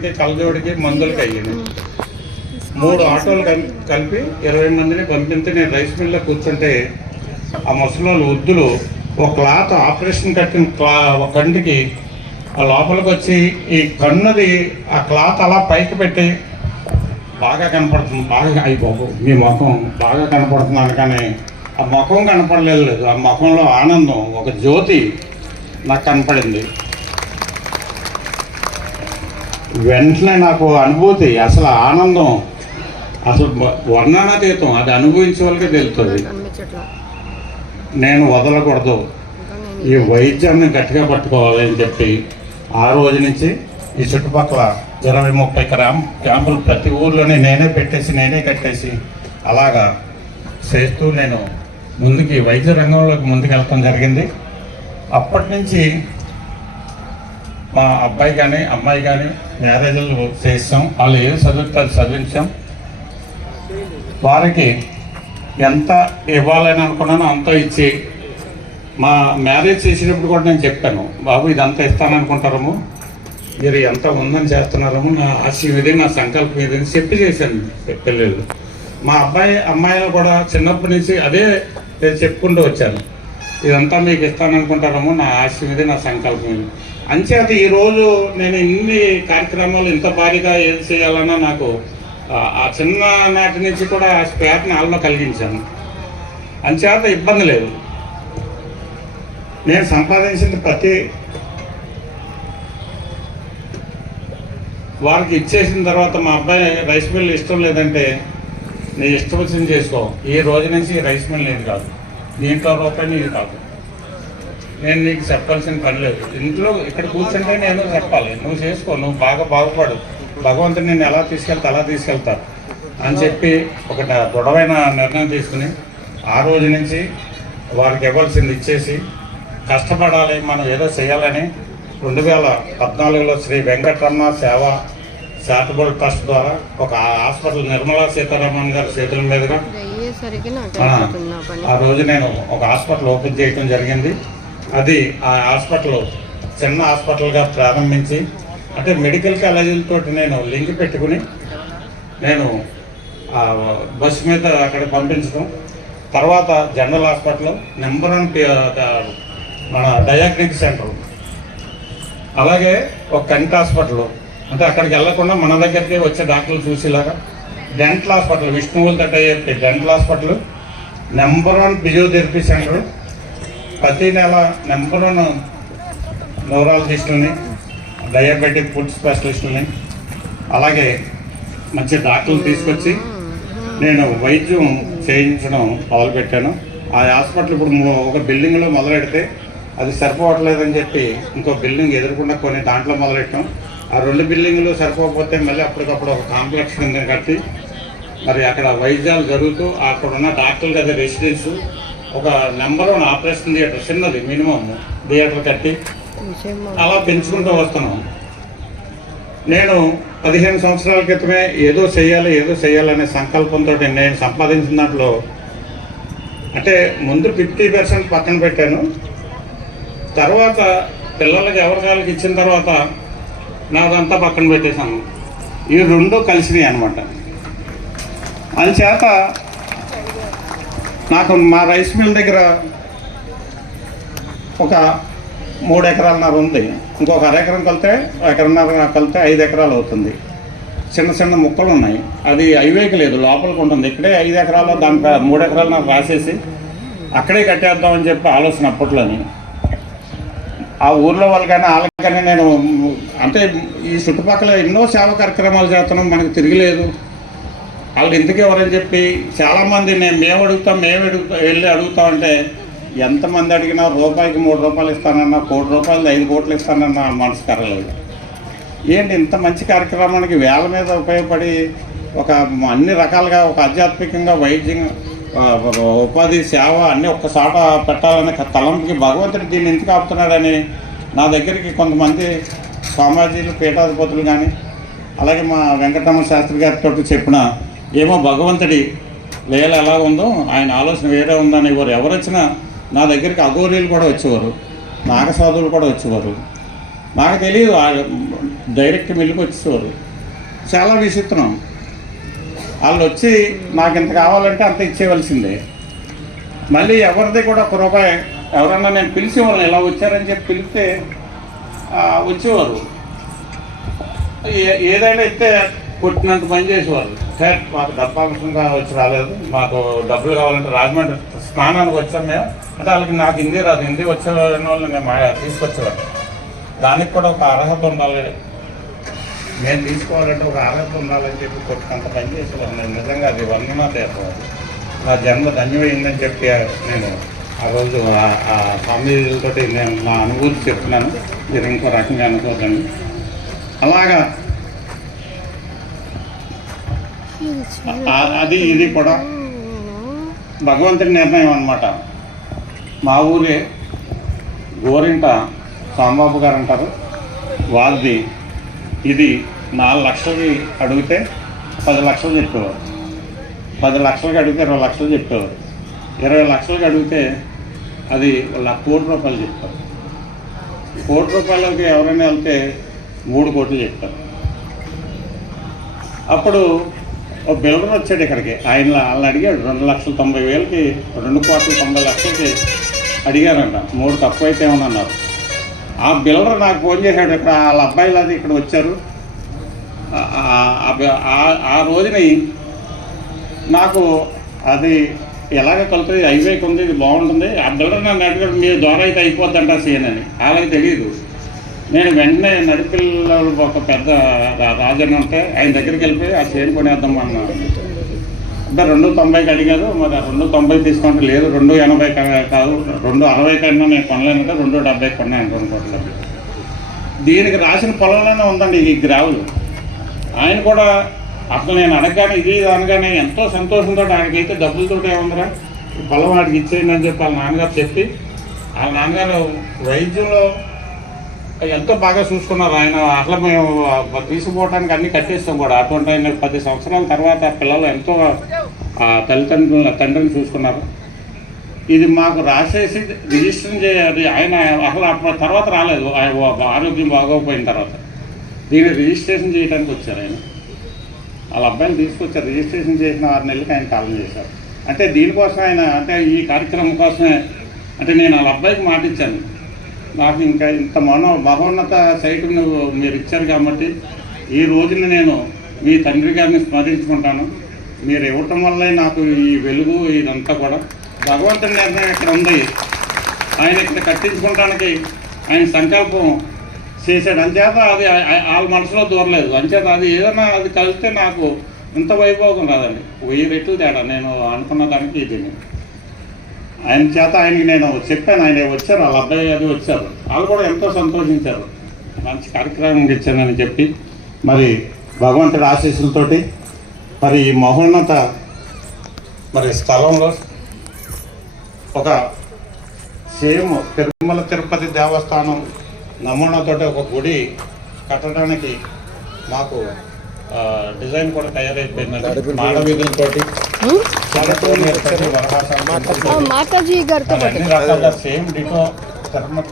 హాస్పిటల్కి కలజోడికి మందులకి అయ్యింది. 3 ఆటోలు కలిపి 20 మందిని పంపితే నేను రైస్ మిల్లో కూర్చుంటే ఆ ముసలోళ్ళు వృద్ధులు ఒక క్లాత్ ఆపరేషన్ కట్టిన ఒక కంటికి ఆ లోపలికి వచ్చి ఈ కన్నుది ఆ క్లాత్ అలా పైకి పెట్టి బాగా కనపడుతుంది, బాగా అయిపోకు మీ ముఖం బాగా కనపడుతున్నాను, కానీ ఆ ముఖం కనపడలేదు. ఆ ముఖంలో ఆనందం, ఒక జ్యోతి నాకు కనపడింది. వెంటనే నాకు అనుభూతి, అసలు ఆనందం అసలు వర్ణనాతీతం, అది అనుభవించే వాళ్ళకే తెలుస్తుంది. నేను వదలకూడదు, ఈ వైద్యాన్ని గట్టిగా పట్టుకోవాలి అని చెప్పి ఆ రోజు నుంచి ఈ చుట్టుపక్కల 20-30 క్యాంపులు ప్రతి ఊర్లోనే నేనే పెట్టేసి నేనే కట్టేసి అలాగా చేస్తూ నేను ముందుకి వైద్య రంగంలోకి ముందుకు వెళ్ళటం జరిగింది. అప్పటి నుంచి మా అబ్బాయి కానీ అమ్మాయి కానీ మ్యారేజ్లు చేస్తాం, వాళ్ళు ఏం చదువుతారు చదివించాం. వారికి ఎంత ఇవ్వాలని అనుకున్నానో అంత ఇచ్చి, మా మ్యారేజ్ చేసేటప్పుడు కూడా నేను చెప్పాను, బాబు ఇదంతా ఇస్తాననుకుంటారేమో, మీరు ఎంత ఉందని చేస్తున్నారేమో, నా ఆశయం ఇది, నా సంకల్పం ఇది అని చెప్పి చేశాను పెళ్ళిళ్ళు. మా అబ్బాయి అమ్మాయిలు కూడా చిన్నప్పటి నుంచి అదే నేను చెప్పుకుంటూ వచ్చాను, ఇదంతా మీకు ఇస్తాననుకుంటారేమో, నా ఆశయం ఇది, నా సంకల్పం ఇది. అంచేత ఈరోజు నేను ఇన్ని కార్యక్రమాలు ఇంత భారీగా ఏం చేయాలన్నా నాకు ఆ చిన్న నాటి నుంచి కూడా ఆ స్పేర్ని ఆల్లో కలిగించాను. అంచేత ఇబ్బంది లేదు. నేను సంపాదించింది ప్రతి వారికి ఇచ్చేసిన తర్వాత మా అబ్బాయి రైస్ మిల్ ఇష్టం లేదంటే, నీ ఇష్టం వచ్చింది చేసుకో, ఈ రోజు నుంచి రైస్ మిల్ లేదు కాదు, దీంట్లో రూపాయి ఇది కాదు, నేను నీకు చెప్పాల్సిన పని లేదు. ఇంట్లో ఇక్కడ కూర్చుంటే నేను చెప్పాలి, నువ్వు చేసుకో, నువ్వు బాగా బాగుపడు, భగవంతుడు నేను ఎలా అలా తీసుకెళ్తారు అని చెప్పి ఒక దృఢమైన నిర్ణయం తీసుకుని ఆ రోజు నుంచి వారికి ఇవ్వాల్సింది ఇచ్చేసి కష్టపడాలి, మనం ఏదో చేయాలని 2014లో శ్రీ వెంకటరమణ సేవా చారిటబుల్ ట్రస్ట్ ద్వారా ఒక హాస్పిటల్ నిర్మలా సీతారామన్ గారి చేతుల మీదుగా ఆ రోజు నేను ఒక హాస్పిటల్ ఓపెన్ చేయడం జరిగింది. అది ఆ హాస్పిటల్ చిన్న హాస్పిటల్గా ప్రారంభించి, అంటే మెడికల్ కాలేజీలతో నేను లింక్ పెట్టుకుని నేను బస్సు మీద అక్కడ పంపించడం, తర్వాత జనరల్ హాస్పిటల్ నెంబర్ 1 మన డయాగ్నిక్ సెంటర్, అలాగే ఒక కంటి హాస్పిటల్, అంటే అక్కడికి వెళ్లకుండా మన దగ్గరికి వచ్చే డాక్టర్లు చూసేలాగా డెంటల్ హాస్పిటల్, విష్ణువుల తగ్గ dental hospital, number 1 physiotherapy centre, ప్రతి నెల నెంబర్ 1 న్యూరాలజిస్టులని, డయాబెటిక్ ఫుడ్ స్పెషలిస్టులని, అలాగే మంచి డాక్టర్లు తీసుకొచ్చి నేను వైద్యం చేయించడం మొదలుపెట్టాను. ఆ హాస్పిటల్ ఇప్పుడు ఒక బిల్డింగ్లో మొదలెడితే అది సరిపోవట్లేదని చెప్పి ఇంకో బిల్డింగ్ ఎదురకుండా కొన్ని దాంట్లో మొదలెట్టాం. ఆ 2 బిల్డింగ్లు సరిపోకపోతే మళ్ళీ అప్పటికప్పుడు ఒక కాంప్లెక్స్ కింద కట్టి మరి అక్కడ వైద్యాలు జరుగుతూ అక్కడ ఉన్న డాక్టర్లు కదా రెసిడెన్స్ ఒక నెంబర్ 1 ఆపరేషన్ థియేటర్, చిన్నది మినిమం థియేటర్ కట్టి అలా పెంచుకుంటూ వస్తున్నాం. నేను 15 సంవత్సరాల క్రితమే ఏదో చేయాలనే సంకల్పంతో నేను సంపాదించిన దాంట్లో అంటే ముందు 50% పక్కన పెట్టాను. తర్వాత పిల్లలకి ఎవరికాలకి ఇచ్చిన తర్వాత నాదంతా పక్కన పెట్టేశాను. ఈ 2 కలిసినాయి అన్నమాట. అందుచేత నాకు మా రైస్ మిల్ దగ్గర ఒక 3 ఎకరాలన్నర ఉంది. ఇంకొక అరెకరం కలితే 1.5 ఎకరాలు కలితే 5 ఎకరాలు అవుతుంది. చిన్న చిన్న ముక్కలు ఉన్నాయి, అది హైవేకి లేదు, లోపలికి ఉంటుంది. ఇక్కడే 5 ఎకరాలు దాని 3 ఎకరాలు రాసేసి అక్కడే కట్టేద్దామని చెప్పి ఆలోచన అప్పట్లోని. ఆ ఊర్లో వాళ్ళకైనా నేను అంటే ఈ చుట్టుపక్కల ఎన్నో సేవా కార్యక్రమాలు చేస్తున్నాం, మనకు తిరిగిలేదు, వాళ్ళు ఇంతకీ ఎవరని చెప్పి చాలామంది మేము వెళ్ళి అడుగుతామంటే ఎంతమంది అడిగినా రూపాయికి 3 రూపాయలు ఇస్తానన్నా, 1 కోటి రూపాయలు 5 కోట్లు ఇస్తానన్నా మనసు కరలేదు. ఏంటి ఇంత మంచి కార్యక్రమానికి వేల మీద ఉపయోగపడి ఒక అన్ని రకాలుగా ఒక ఆధ్యాత్మికంగా వైద్యం ఉపాధి సేవ అన్నీ ఒక్కసాట పెట్టాలనే తలంపుకి భగవంతుడు దీన్ని ఎందుకు ఆపుతున్నాడని నా దగ్గరికి కొంతమంది స్వామీజీలు పీఠాధిపతులు కానీ అలాగే మా వెంకటరమణ శాస్త్రి గారితో చెప్పిన ఏమో భగవంతుడి లీల ఎలా ఉందో ఆయన ఆలోచన వేరే ఉందని ఎవరు వచ్చినా నా దగ్గరికి అఘోరీలు కూడా వచ్చేవారు, నాగసాధువులు కూడా వచ్చేవారు. నాకు తెలియదు డైరెక్ట్ మిల్లుకి వచ్చేవారు. చాలా విచిత్రం. వాళ్ళు వచ్చి నాకు ఇంత కావాలంటే అంత ఇచ్చేయవలసిందే. మళ్ళీ ఎవరిది కూడా ఒక రూపాయి ఎవరన్నా నేను పిలిచేవాళ్ళని ఇలా వచ్చారని చెప్పి పిలిస్తే వచ్చేవారు. ఏదైనా ఇస్తే కొట్టినంత పని చేసేవారు. సార్ మాకు డబ్బాంశంగా వచ్చి రాలేదు, మాకు డబ్బులు కావాలంటే రాజమండ్రి స్నానానికి వచ్చాం మేము అంటే వాళ్ళకి నాకు హిందీ రాదు, హిందీ వచ్చే వాళ్ళు మేము తీసుకొచ్చేవారు. దానికి కూడా ఒక అర్హత ఉండాలి, నేను తీసుకోవాలంటే ఒక అర్హత ఉండాలని చెప్పి కొట్టినంత పని చేసేవారు. నేను నిజంగా అది వర్ణనా చేసేవారు. నా జన్మ ధన్యమైందని చెప్పి నేను ఆ రోజు ఆ స్వామీజీలతో నేను నా అనుభూతి చెప్తున్నాను. మీరు ఇంకో రకంగా అనుకోకండి. అలాగా అది ఇది కూడా భగవంతుడి నిర్ణయం అన్నమాట. మా ఊరే గోరింట సాంబాబు గారు అంటారు, వారిది ఇది 4 లక్షలకి అడిగితే 10 లక్షలు చెప్పేవారు. 10 లక్షలకి అడిగితే 20 లక్షలు చెప్పేవారు. 20 లక్షలకి అడిగితే అది 1 కోటి రూపాయలు చెప్తారు. 1 కోటి రూపాయలకి ఎవరైనా వెళ్తే 3 కోట్లు చెప్తారు. అప్పుడు ఒక బిల్డర్ వచ్చాడు ఇక్కడికి, వాళ్ళని అడిగాడు 2,90,000కి 2,90,00,000కి అడిగారంట. 3 తక్కువ అయితే ఏమన్నారు. ఆ బిల్డర్ నాకు ఫోన్ చేశాడు, ఇక్కడ వాళ్ళ అబ్బాయిలు అది ఇక్కడ వచ్చారు. ఆ రోజుని నాకు అది ఎలాగ కలుతుంది, హైవేకి ఉంది, ఇది బాగుంటుంది. ఆ బిల్డర్ నన్ను అడిగాడు, మీ ద్వారా అయితే అయిపోద్దంట సీన్ అని. అలాగే తెలియదు. నేను వెంటనే నడిపిల్లలు ఒక పెద్ద రాజన్న ఉంటే ఆయన దగ్గరికి వెళ్ళిపోయి ఆ చేను కొనేద్దాం అన్నా. అంటే 2,90కి అడిగారు. మరి 2,90 తీసుకుంటే లేదు, 2,80 కాదు, 2,60 కన్నా నేను కొనలేనంటే 2,70 కొన్నాను అనుకోవట్లేదు. దీనికి రాసిన పొలంలోనే ఉందండి ఈ గ్రావులు. ఆయన కూడా అసలు నేను అడగగానే ఇది అనగానే ఎంతో సంతోషంతో ఆయనకైతే డబ్బులతో ఏముందిరా ఈ పొలం వాడికి ఇచ్చేయండి అని చెప్పి వాళ్ళ నాన్నగారు చెప్పి, వాళ్ళ నాన్నగారు వైద్యంలో ఎంతో బాగా చూసుకున్నారు. ఆయన అట్లా మేము తీసుకుపోవడానికి అన్నీ కట్టేస్తాం కూడా. అటువంటి ఆయన 10 సంవత్సరాల తర్వాత పిల్లలు ఎంతో తండ్రిని చూసుకున్నారు. ఇది మాకు రాసేసి రిజిస్టర్ చేయాలి. ఆయన అసలు అప్పటి తర్వాత రాలేదు, ఆరోగ్యం బాగోకపోయిన తర్వాత దీన్ని రిజిస్ట్రేషన్ చేయడానికి వచ్చారు. ఆయన వాళ్ళ అబ్బాయిని తీసుకొచ్చారు. రిజిస్ట్రేషన్ చేసిన 6 నెలలకి ఆయన కాలం చేశారు. అంటే దీనికోసం ఆయన అంటే ఈ కార్యక్రమం కోసమే అంటే నేను వాళ్ళ అబ్బాయికి మాట ఇచ్చాను, నాకు ఇంకా ఇంత మహోన్నత సైటును మీరు ఇచ్చారు కాబట్టి ఈ రోజున నేను మీ తండ్రి గారిని స్మరించుకుంటాను. మీరు ఇవ్వటం వల్లే నాకు ఈ వెలుగు ఇదంతా కూడా భగవంతుని నిర్ణయం ఇక్కడ ఉంది. ఆయన ఇక్కడ కట్టించుకోవడానికి ఆయన సంకల్పం చేశాడు. అంచేత అది వాళ్ళ మనసులో దూరలేదు. అంచేత అది ఏదైనా అది కలిస్తే నాకు ఇంత వైభోగం రాదండి. 1000 రెట్లు తేడా నేను అనుకున్న దానికి ఇది. ఆయన చేత ఆయనకి నేను చెప్పాను, ఆయన వచ్చారు, వాళ్ళ అబ్బాయి అది వచ్చారు. వాళ్ళు కూడా ఎంతో సంతోషించారు. మంచి కార్యక్రమం ఇచ్చానని చెప్పి మరి భగవంతుడి ఆశీస్సులతోటి మరి ఈ మహోన్నత మరి స్థలంలో ఒక సేమ్ తిరుమల తిరుపతి దేవస్థానం నమూనాతోటి ఒక గుడి కట్టడానికి మాకు డిజైన్ కూడా తయారైపోయిందండి. మాడవీధులతోటి మాతాజీ గారితో సేమ్ డిటో తిరుమల